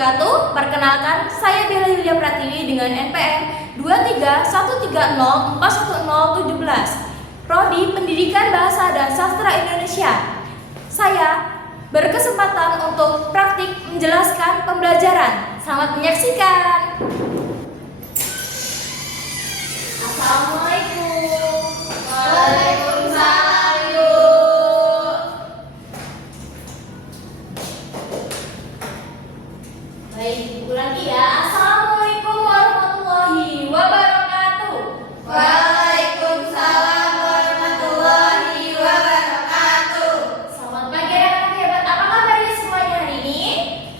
wabarakatuh. Perkenalkan, saya Bella Yulia Pratiwi dengan NPM 23130411017, Prodi Pendidikan Bahasa dan Sastra Indonesia. Saya berkesempatan untuk praktik menjelaskan pembelajaran. Selamat menyaksikan. Assalamualaikum. Waalaikumsalam. Baik, ulangi ya. Assalamualaikum warahmatullahi wabarakatuh. Waalaikumsalam warahmatullahi wabarakatuh. Selamat pagi anak-anak hebat. Apa kabarnya semuanya hari ini?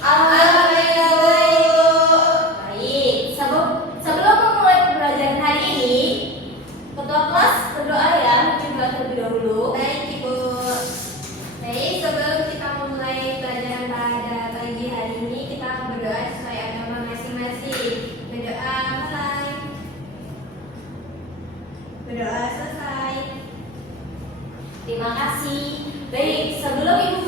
Alhamdulillah. Baik, sebelum memulai pembelajaran hari ini, ketua kelas berdoa ya, mungkin doa terlebih dahulu. Baik Ibu. Baik, sebelum kita memulai pelajaran pada pagi hari ini, kita akan berdoa sesuai agama masing-masing. Berdoa mulai. Berdoa selesai. Terima kasih. Baik, sebelum Ibu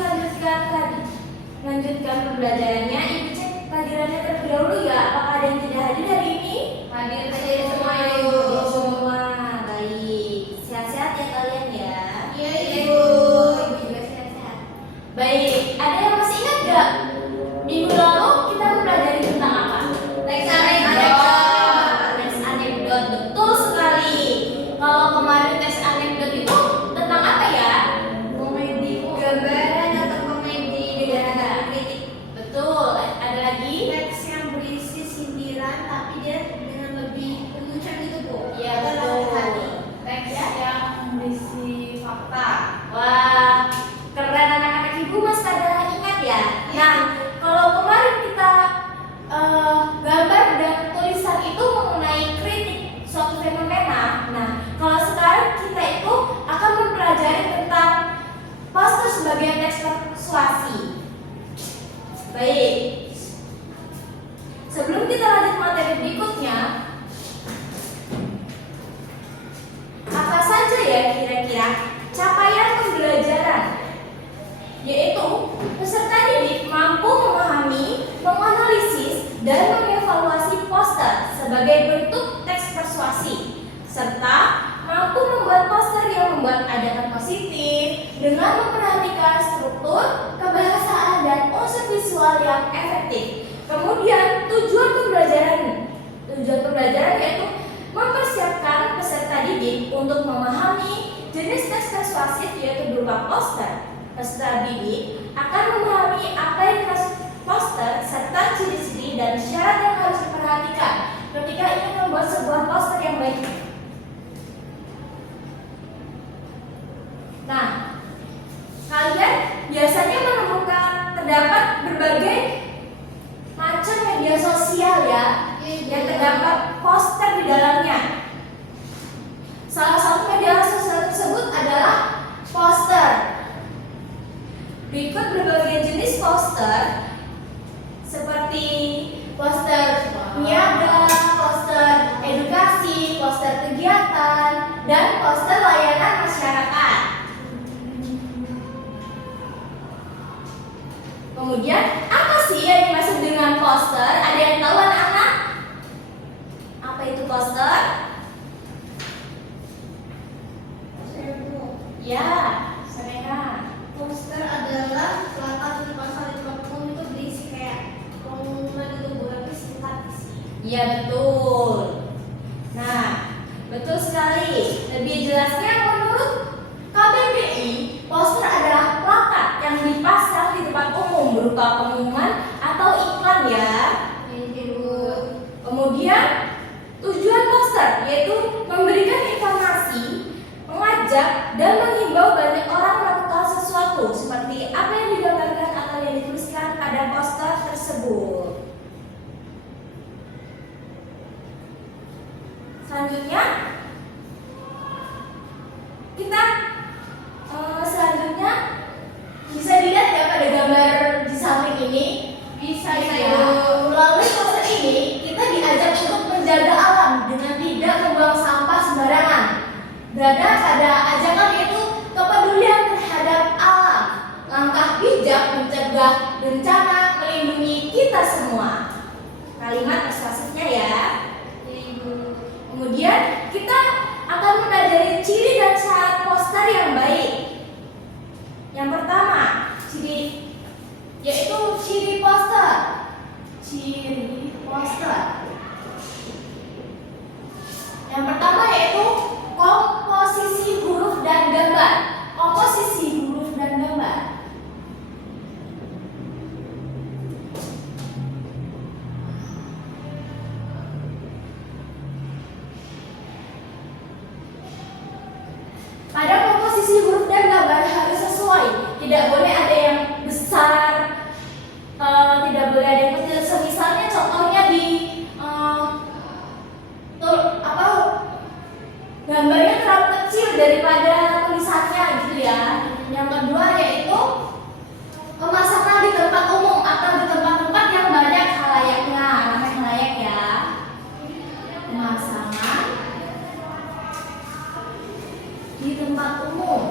melanjutkan pembelajarannya, Ibu cek kehadirannya terlebih dahulu ya. Apakah ada yang tidak hadir hari ini? Hadir semua ya Ibu. Hadir semua. Baik, sehat-sehat ya kalian ya. Iya Ibu. Ibu juga sehat-sehat. Baik, ada yang masih ingat gak? Minggu lalu kita mempelajari tentang apa? Teks anekdot. Teks anekdot, betul sekali. Kalau kemarin teks anekdot itu tentang apa ya? Komedi, gambaran atau komedi dengan kritik. Betul, ada lagi? Teks yang berisi sindiran tapi dia dengan lebih lucu gitu Bu. Iya, Atau betul. lewat hati. Teks yang berisi fakta. Wah, keren anak-anak Ibu masih pada ingat ya? Nah, kalau kemarin kita gambar dan tulisan itu mengenai kritik suatu fenomena. Nah, kalau sekarang kita itu akan mempelajari tentang poster sebagai teks persuasi. Baik. Sebelum kita lanjut materi berikutnya, apa saja ya kira-kira capaian pembelajaran? Yaitu peserta didik mampu memahami, menganalisis, dan mengevaluasi poster sebagai bentuk teks persuasi, serta mampu membuat poster yang membuat ajakan positif dengan memperhatikan struktur, kebahasaan, dan unsur visual yang efektif. Kemudian tujuan pembelajaran yaitu mempersiapkan peserta didik untuk memahami jenis teks persuasif yaitu berupa poster. Peserta didik akan memahami apa yang dimaksud poster serta ciri-ciri dan syarat yang harus diperhatikan ketika ingin membuat sebuah poster yang baik. Nah, kalian biasanya menemukan terdapat berbagai macam media sosial ya yang terdapat poster di dalamnya. Salah satu media sosial tersebut adalah poster. Berikut berbagai jenis poster seperti poster niaga, poster edukasi, poster kegiatan, dan poster layanan masyarakat. Kemudian, apa sih yang dimaksud dengan poster? Ada yang tahu anak-anak? Apa itu poster? Ya, Serena. Poster adalah plakat di pasar di kampung itu berisi kayak pengumuman gitu Bu, tapi singkat sih. Iya betul. Nah, betul sekali. Lebih jelasnya menurut KBBI, poster adalah plakat yang dipasang di tempat umum berupa pengumuman atau iklan ya. Kemudian tujuan poster yaitu memberikan informasi, mengajak dan menghimbau banyak orang melakukan sesuatu seperti apa yang digambarkan atau yang dituliskan pada poster tersebut. Selanjutnya kita bisa dilihat ya pada gambar di samping ini. Bisa Ya. Melalui poster ini kita diajak untuk menjaga alam dengan tidak membuang sampah sembarangan. Berada pada ajakan yaitu kepedulian terhadap alam, langkah bijak mencegah bencana, melindungi kita semua. tempat umum.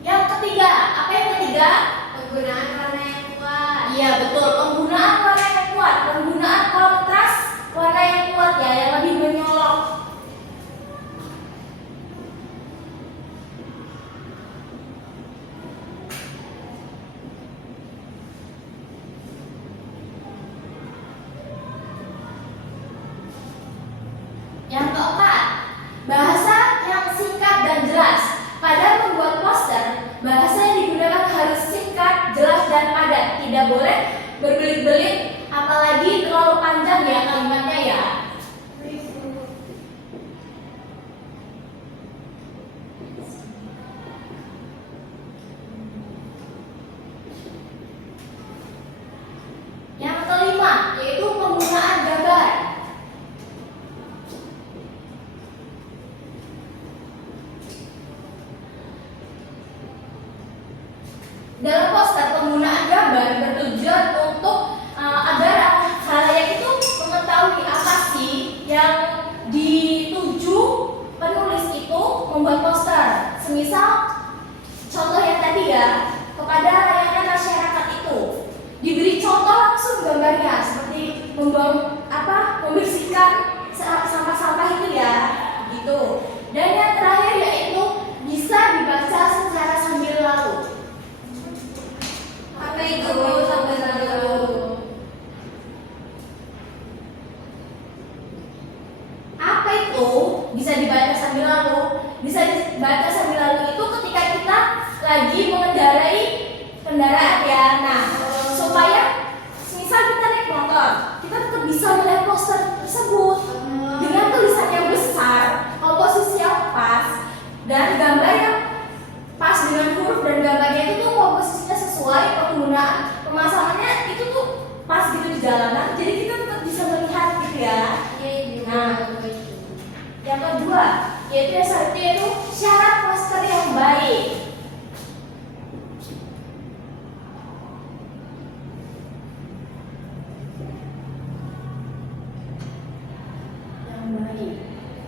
Yang ketiga, apa yang ketiga? Penggunaan warna yang kuat. Iya betul, penggunaan warna yang kuat, penggunaan kontras warna yang kuat ya, yang lebih menyolok. Yang keempat, bahasa yang singkat dan jelas. Pada membuat poster, bahasa yang digunakan harus singkat, jelas, dan padat. Tidak boleh berbelit-belit, apalagi terlalu panjang ya kalimatnya ya. Yang kelima, yaitu penggunaan gambar. Dalam poster, penggunaan gambar bertujuan untuk agar khalayak itu mengetahui apa sih yang dituju penulis itu membuat poster. Semisal contoh yang tadi ya, kepada layanan masyarakat itu diberi contoh langsung gambarnya seperti membersihkan sampah-sampah itu ya, gitu. Dan yang terakhir yaitu bisa dibaca secara sambil lalu. Apa itu sambil lalu? Apa itu bisa dibaca sambil lalu? Bisa dibaca sambil lalu itu ketika kita lagi mengendarai kendaraan ya. Nah, supaya misal kita naik motor, kita tetap bisa melihat poster tersebut dengan tulisan yang besar, komposisi yang pas, dan gambar yang pas dengan huruf dan gambarnya itu tuh komposisinya sesuai, penggunaan pemasangannya itu tuh pas gitu di jalanan, jadi kita tetap bisa melihat gitu ya. Nah, yang kedua yaitu syarat poster yang baik.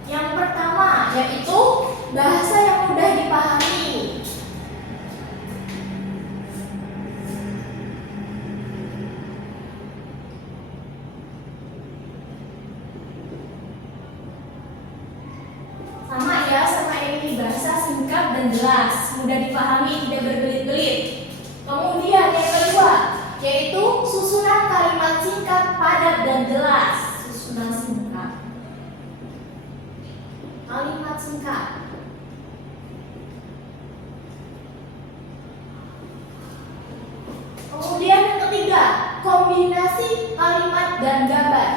Yang pertama yaitu bahasa yang mudah dipahami. Sama ya, sama ini bahasa singkat dan jelas, mudah dipahami, tidak berbelit-belit. Kemudian yang kedua yaitu susunan kalimat singkat, padat dan jelas. Susunan singkat, kalimat singkat. Kemudian yang ketiga, kombinasi kalimat dan gambar.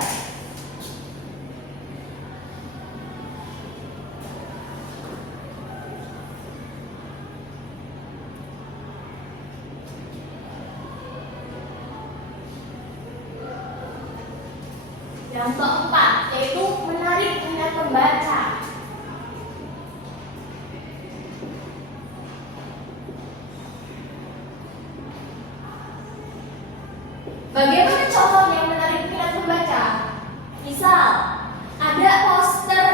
Yang keempat yaitu menarik minat pembaca. Bagaimana contoh yang menarik minat pembaca? Misal, ada poster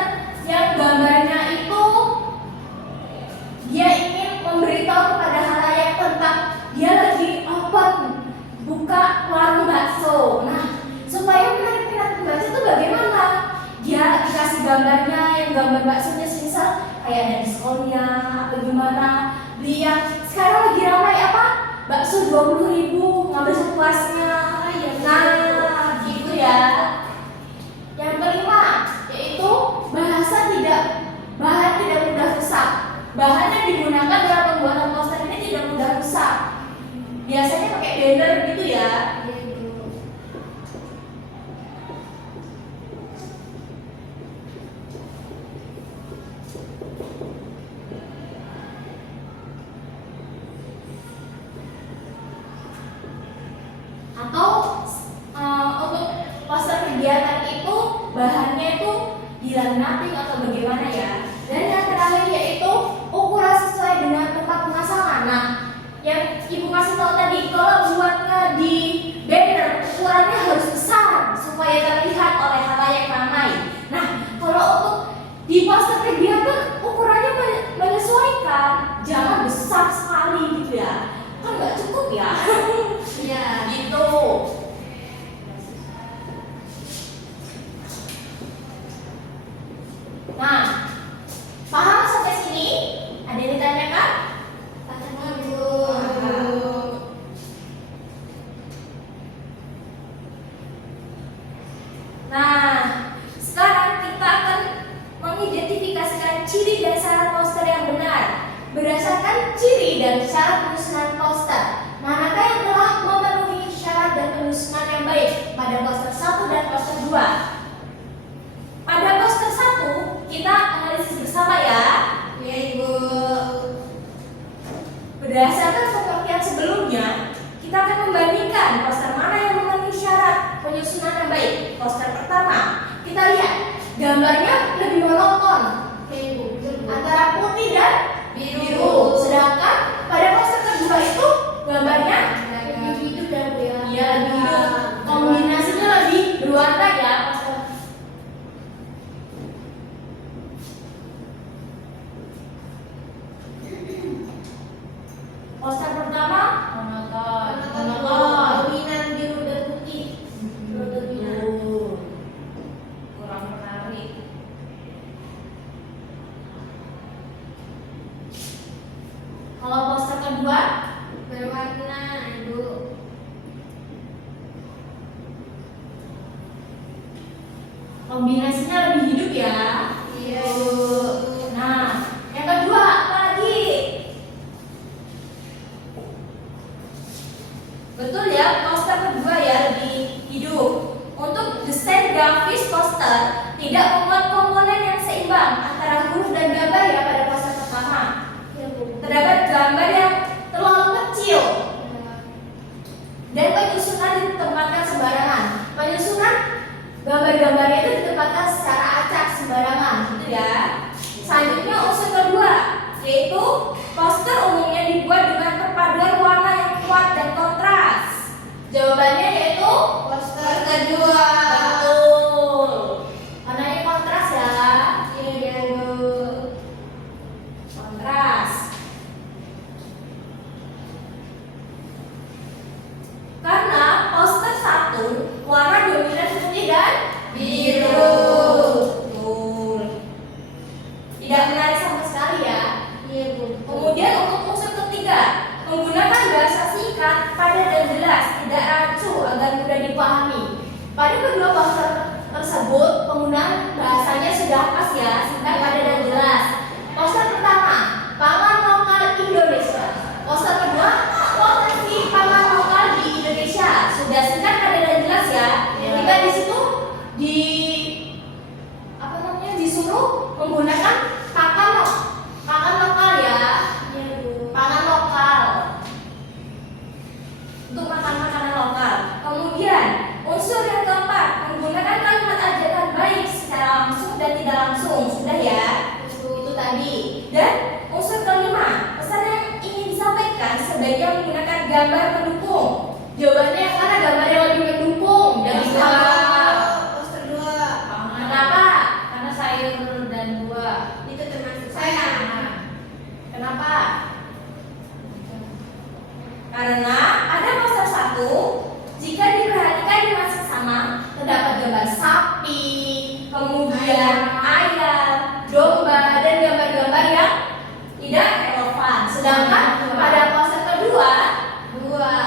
yang gambarnya itu dia ingin memberitahu kepada halayak tentang dia lagi buka warung bakso. Nah, supaya menarik minat pembaca itu bagaimana? Dia dikasih gambarnya yang gambar baksonya misal kayak ada diskonnya atau gimana. Beli yang sekarang lagi ramai apa? Bakso 20.000, ngambil sepuasnya. Nah, gitu ya. Yang kelima yaitu bahan tidak mudah rusak. Bahan yang digunakan dalam pembuatan poster ini tidak mudah rusak. Biasanya pakai banner gitu ya. Atau untuk poster kegiatan itu bahannya itu dilaminating atau bagaimana ya. Dan yang terakhir yaitu ukuran sesuai dengan tempat pemasangan. Nah, yang ibu kasih tahu tadi, kalau buatnya di banner ukurannya harus besar supaya terlihat di poster kegiatan ukurannya menyesuaikan, jangan besar sekali gitu ya, kan nggak cukup ya. Iya. Gitu. Nah, paham sampai sini? Ada yang ditanyakan? Paham, Bu. Nah, sekarang kita akan mengidentifikasikan ciri dan syarat poster yang benar. Berdasarkan ciri dan syarat penyusunan poster, manakah yang telah memenuhi syarat dan penyusunan yang baik pada poster 1 dan poster 2? Pada poster 1, kita analisis bersama ya. Iya, Ibu. Berdasarkan pengertian sebelumnya, kita akan membandingkan poster mana yang memenuhi syarat penyusunan yang baik. Poster pertama, kita lihat gambarnya lebih monoton Oke, Ibu. Betul, Bu. antara putih dan Biru. Sedangkan pada poster kedua itu gambarnya Lebih hidup ya, Bu ya. ya lebih hidup, kombinasinya lebih berwarna ya poster. Poster pertama monoton. Dominan biru dan putih. Dominan. Kurang menarik. Kalau poster kedua Berwarna, Ibu. kombinasinya lebih hidup ya. Iya, Bu. Nah, yang kedua apa lagi? Betul ya, poster kedua ya lebih hidup. Untuk desain grafis poster tidak membuat komponen yang seimbang antara huruf dan gambar ya pada poster pertama. Iya, Bu. Terdapat gambar yang terlalu kecil dan penyusunan ditempatkan sembarangan. Penyusunan gambar-gambarnya itu ditempatkan secara acak sembarangan, gitu ya. Selanjutnya unsur kedua, yaitu poster umumnya dibuat dengan perpaduan warna yang kuat dan kontras. Jawabannya yaitu Poster kedua. betul. Warnanya kontras ya, Iya, Bu. kontras. Karena poster 1 warna dominan putih dan Biru. Betul. Tidak menarik sama sekali ya. Iya, Bu. Kemudian untuk unsur ketiga, menggunakan bahasa singkat, padat dan jelas, tidak rancu agar mudah dipahami. Pada kedua poster tersebut, penggunaan bahasanya sudah pas ya, singkat, padat dan jelas. Poster pertama, pangan lokal Indonesia. Poster kedua, potensi pangan lokal di Indonesia. Sudah singkat, padat dan jelas ya. Kita di situ di apa namanya disuruh menggunakan pakan lokal ya. Iya, Bu. Pangan lokal untuk makan makanan lokal. Kemudian unsur yang keempat, menggunakan kalimat ajakan baik secara langsung dan tidak langsung. Sudah ya, itu tadi. Dan unsur kelima, pesan yang ingin disampaikan sebaiknya menggunakan gambar pendukung. Jawabannya karena gambar yang lebih mendukung dan Poster dua. kenapa? Karena sayur dan buah. Itu termasuk saya. Kenapa? Karena ada poster 1, jika diperhatikan dengan seksama, terdapat gambar sapi, kemudian ayam, domba, dan gambar-gambar yang tidak relevan. Sedangkan pada poster kedua, Dua.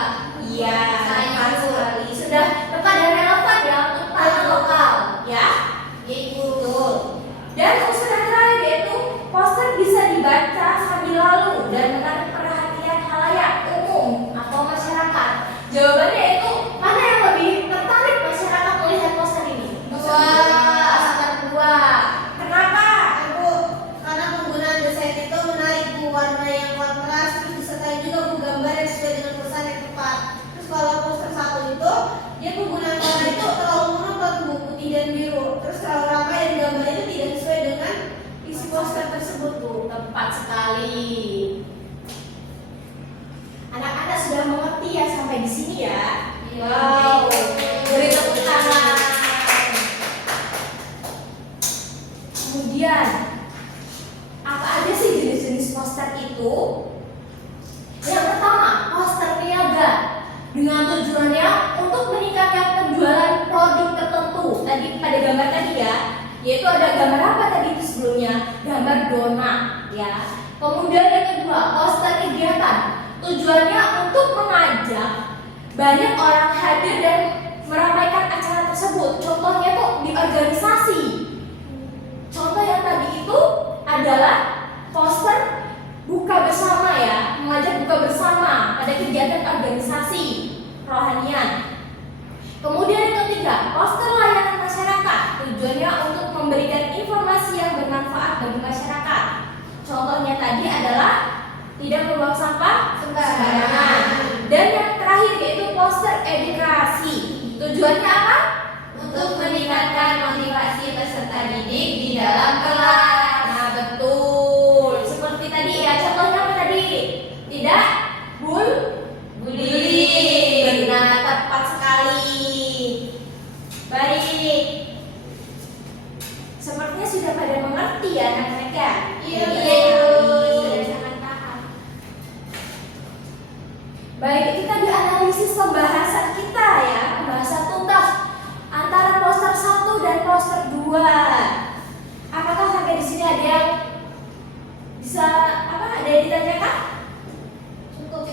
Kemudian apa aja sih jenis-jenis poster itu? Yang pertama, poster niaga dengan tujuannya untuk meningkatkan penjualan produk tertentu. Tadi pada gambar tadi ya, yaitu ada gambar apa tadi itu sebelumnya? Gambar donat ya. Kemudian yang kedua, poster kegiatan. Tujuannya untuk mengajak banyak orang hadir dan meramaikan acara tersebut. Contohnya tuh di organisasi. Contoh yang tadi itu adalah poster buka bersama ya, mengajak buka bersama pada kegiatan organisasi rohanian. Kemudian yang ketiga, poster layanan masyarakat. Tujuannya untuk memberikan informasi yang bermanfaat bagi masyarakat. Contohnya tadi adalah tidak membuang sampah sembarangan. Dan yang terakhir yaitu poster edukasi. Tujuannya apa? Untuk meningkatkan motivasi peserta didik di dalam kelas. Nah, betul. Seperti tadi ya, contohnya apa tadi? Tidak bullying. Benar, tepat sekali. Baik. Sepertinya sudah pada mengerti ya anak-anak ya? Iya, sudah sangat paham. Baik, itu tadi analisis pembahasan kita ya, pembahasan tuntas antara poster 1 dan poster 2. Apakah sampai di sini ada yang bisa ada yang ditanyakan? Cukup.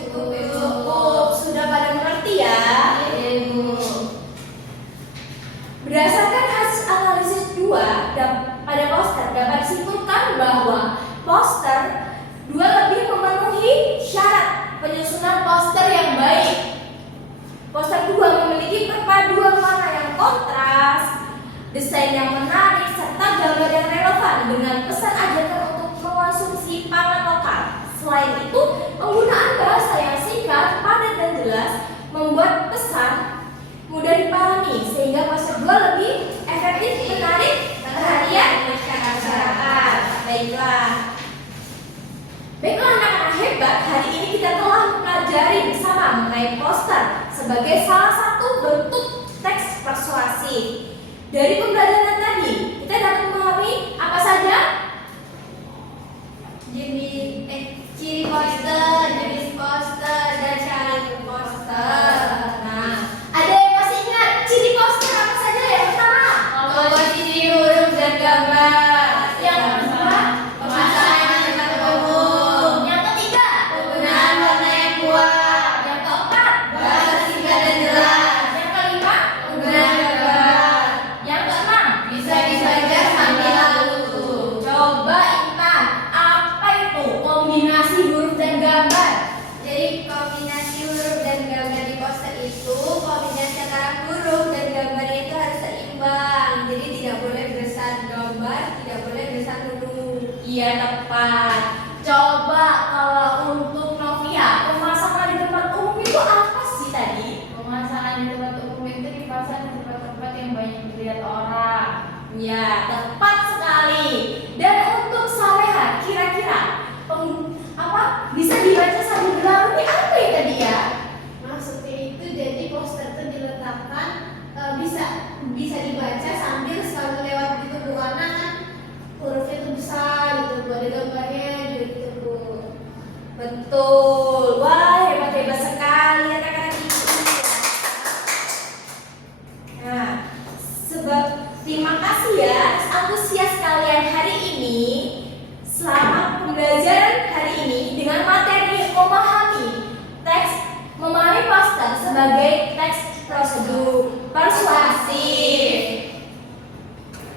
Sudah pada mengerti ya? Ibu. Berdasarkan hasil analisis 2 pada poster dapat disimpulkan bahwa poster 2 lebih memenuhi syarat penyusunan poster yang baik. Poster 2 memiliki perpaduan warna yang kontras, desain yang menarik, serta gambar yang relevan dengan pesan ajakan untuk mengonsumsi pangan lokal. Selain itu, penggunaan bahasa yang singkat, padat dan jelas membuat pesan mudah dipahami sehingga poster 2 lebih efektif menarik perhatian masyarakat. Baiklah anak-anak hebat, hari ini kita telah mempelajari bersama mengenai poster sebagai salah satu bentuk teks persuasif. Dari pembelajaran tadi, kita dapat memahami apa saja? Ciri poster, jenis poster, dan cara poster. Nah, ada yang masih ingat ciri poster apa saja? Yang pertama, Komposisi huruf dan gambar. yang kedua, Pemasangan di tempat umum. yang ketiga, Penggunaan warna yang kuat. yang keempat, Bahasa singkat dan jelas. yang kelima, Penggunaan gambar. yang keenam. Bisa dibaca sambil lalu. Coba Intan, apa itu kombinasi huruf dan gambar? Jadi kombinasi huruf dan gambar di poster itu kombinasi antara huruf dan gambar itu harus seimbang. Jadi tidak boleh besar gambar, tidak boleh besar huruf. Iya tepat. Coba kalau untuk Novia, pemasangan di tempat umum itu apa sih tadi? Pemasangan di tempat umum itu dipasang di tempat-tempat yang banyak dilihat orang. Ya, tepat sekali. Dan untuk Saleha, kira-kira bisa dibaca sambil berlalu ini apa ya tadi ya? Maksudnya itu jadi poster itu diletakkan bisa dibaca sambil selalu lewat gitu Bu, karena kan hurufnya itu besar gitu Bu, ada gambarnya juga gitu Bu. Betul. Wah, hebat-hebat sekali anak-anak ibu. Nah, terima kasih ya atas antusias kalian hari ini. Selamat pembelajaran hari ini dengan materi memahami poster sebagai teks prosedur persuasif.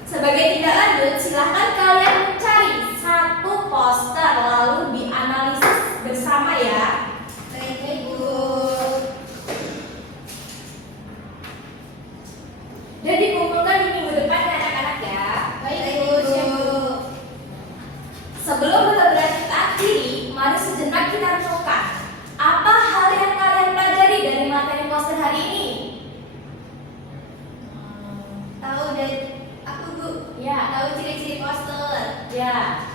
Sebagai tindak lanjut, silahkan kalian mencari satu poster lalu dianalisis bersama ya. Baik, Ibu. Dan dikumpulkan di minggu depan ya anak-anak ya. Baik, Ibu. Sebelum benar-benar kita akhiri, mari sejenak kita renungkan apa hal yang kalian pelajari dari materi poster hari ini. Tahu dan aku Bu. Ya, Tahu ciri-ciri poster. ya,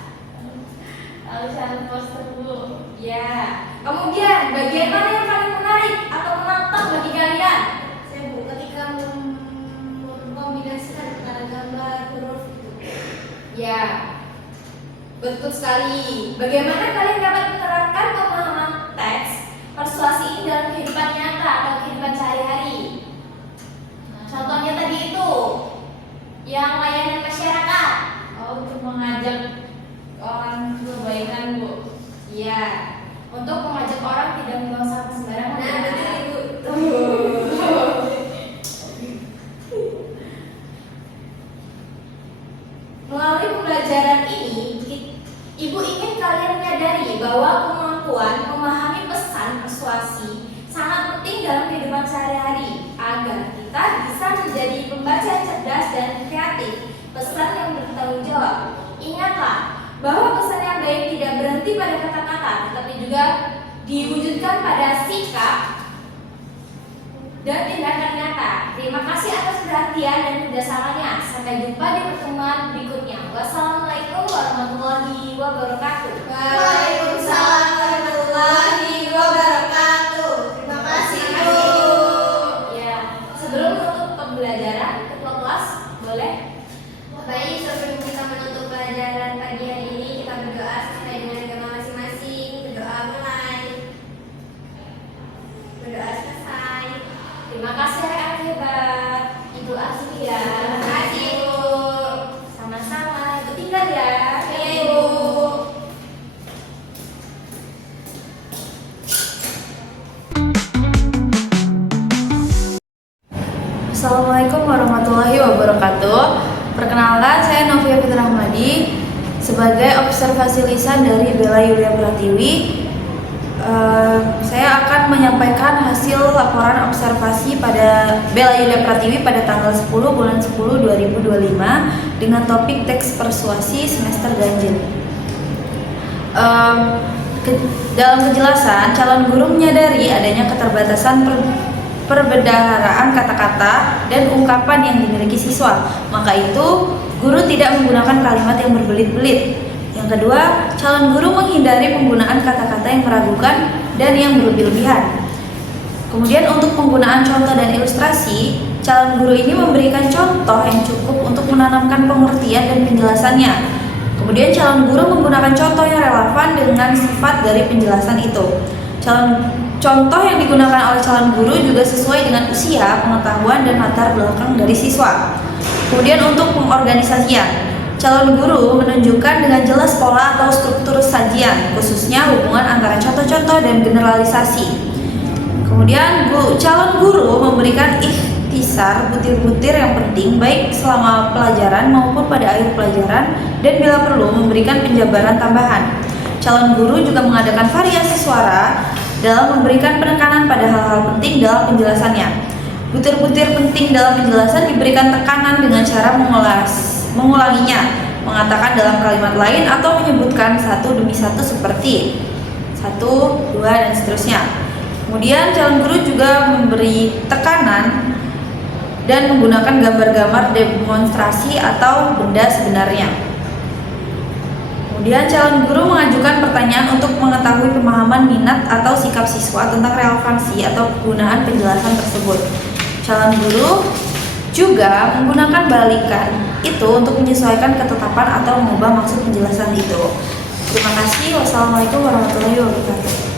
Lalu syarat poster Bu. ya. Kemudian bagian mana yang paling menarik atau menantang bagi kalian? Saya Bu, ketika mengkombinasikan antara gambar huruf itu. Ya, betul sekali. Bagaimana kalian dapat menerapkan pemahaman teks persuasi ini dalam kehidupan nyata atau kehidupan sehari-hari? Contohnya tadi itu yang layanan masyarakat. Oh, untuk mengajak orang ke kebaikan, Bu. Iya, untuk mengajak orang tidak membuang sampah sembarangan. Nah, ya. betul Ibu. Melalui pembelajaran ini, Ibu ingin kalian menyadari bahwa kemampuan memahami pesan persuasi sangat penting dalam kehidupan sehari-hari agar kita bisa menjadi pembaca yang cerdas dan kreatif, pesan yang bertanggung jawab. Ingatlah bahwa pesan yang baik tidak berhenti pada kata-kata, tetapi juga diwujudkan pada sikap dan tindakan nyata. Terima kasih atas perhatian dan kerjasamanya. Sampai jumpa di pertemuan berikutnya. Wassalamualaikum warahmatullahi wabarakatuh. Waalaikumsalam warahmatullahi wabarakatuh. Terima kasih Bu. Ya, sebelum menutup pembelajaran, ketua kelas boleh. Baik, sebelum kita menutup pelajaran pagi hari ini, kita berdoa sesuai dengan agama masing-masing. Berdoa mulai. Berdoa selesai. Terima kasih anak hebat, Ibu Aslia. Terima kasih Bu. Sama-sama. Ibu tinggal ya. Iya Ibu. Assalamualaikum warahmatullahi wabarakatuh. Perkenalkan, saya Novia Fitri Rahmadi sebagai observasi lisan dari Bella Yulia Pratiwi. Saya akan menyampaikan hasil laporan observasi pada Bella Yulia Pratiwi pada tanggal 10 bulan 10 2025 dengan topik teks persuasi semester ganjil. Dalam kejelasan, calon guru menyadari adanya keterbatasan perbendaharaan kata-kata dan ungkapan yang dimiliki siswa. Maka itu, guru tidak menggunakan kalimat yang berbelit-belit. Yang kedua, calon guru menghindari penggunaan kata-kata yang meragukan dan yang berlebih-lebihan. Kemudian untuk penggunaan contoh dan ilustrasi, calon guru ini memberikan contoh yang cukup untuk menanamkan pengertian dan penjelasannya. Kemudian calon guru menggunakan contoh yang relevan dengan sifat dari penjelasan itu. Contoh yang digunakan oleh calon guru juga sesuai dengan usia, pengetahuan, dan latar belakang dari siswa. Kemudian untuk pengorganisasian, calon guru menunjukkan dengan jelas pola atau struktur sajian, khususnya hubungan antara contoh-contoh dan generalisasi. Kemudian calon guru memberikan ikhtisar butir-butir yang penting baik selama pelajaran maupun pada akhir pelajaran, dan bila perlu memberikan penjabaran tambahan. Calon guru juga mengadakan variasi suara dalam memberikan penekanan pada hal-hal penting dalam penjelasannya. Butir-butir penting dalam penjelasan diberikan tekanan dengan cara mengulanginya, mengatakan dalam kalimat lain atau menyebutkan satu demi satu seperti 1, 2, dan seterusnya. Kemudian calon guru juga memberi tekanan dan menggunakan gambar-gambar demonstrasi atau benda sebenarnya. Kemudian calon guru mengajukan pertanyaan untuk mengetahui pemahaman minat atau sikap siswa tentang relevansi atau penggunaan penjelasan tersebut. Calon guru juga menggunakan balikan itu untuk menyesuaikan ketetapan atau mengubah maksud penjelasan itu. Terima kasih. Wassalamualaikum warahmatullahi wabarakatuh.